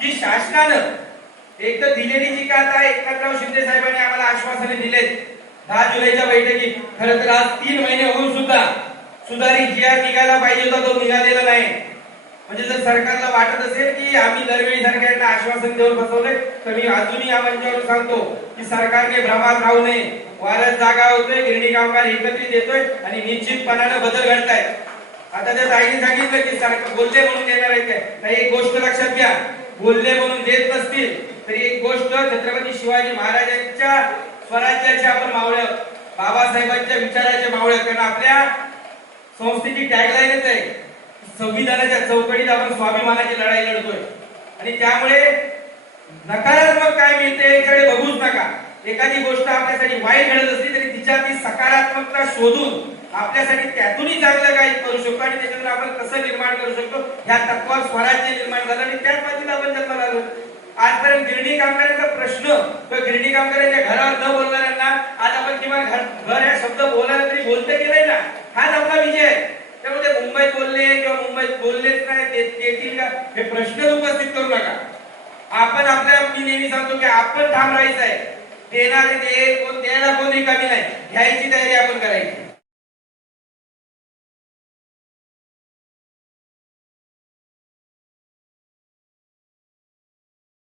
की शासनानं एक तर दिलेली जी का आता एकनाथराव शिंदे साहेबांनी आम्हाला आश्वासने दिलेत दहा जुलैच्या बैठकीत. खरं तर आज तीन महिने होऊन सुद्धा सुधारित जी आर निघायला पाहिजे होता तो निघालेला नाही. म्हणजे जर सरकारला वाटत असेल की आम्ही दरवेळी सरकारला आश्वासन देऊन बसवलंय तर मी अजूनही या मंचावर सांगतो की सरकारने भ्रमात राहू नये. वारस जागा होतोय गिरणी कामगार एकत्रित येतोय आणि निश्चितपणानं बदल घडताय आता त्या ताईने सांगितलं की सरकार बोलले म्हणून येणार आहे एक गोष्ट लक्षात घ्या. बोलले म्हणून देत नसतील तरी एक गोष्ट छत्रपती शिवाजी महाराजांच्या स्वराज्याच्या आपण मावळ बाबासाहेबांच्या विचाराच्या मावळ्या कारण आपल्या संस्थेची टॅगलाईनच आहे संविधानाच्या चौकटीत आपण स्वाभिमानाची लढाई लढतोय. आणि त्यामुळे नकारात्मक काय मिळते याकडे बघूच नका. एखादी गोष्ट आपल्यासाठी वाईट घडत असली तरी तिच्यात ती सकारात्मकता शोधून आपल्यासाठी त्यातूनही चांगलं काही करू शकतो आणि त्याच्या करू शकतो. ह्या तत्वावर स्वराज्य निर्माण झालं आणि त्याच बाजूला आपण जन्माला आलो. आजपर्यंत गिरणी कामगारांचा प्रश्न किंवा गिरणी कामगारांच्या घरावर न बोलणाऱ्यांना आज आपण किंवा घर घर हा शब्द बोलायला तरी बोलते गेलाय ना? हाच आपला विजय आहे. त्यामुळे ते मुंबईत बोलले किंवा मुंबईत बोललेच नाही येतील का? हे प्रश्न उपस्थित करू नका. आपण आपल्या मी नेहमी सांगतो की आपण ठाम राहायचं आहे. देणारे दे कोण द्यायला कोण रिकामी नाही. घ्यायची तयारी आपण करायची.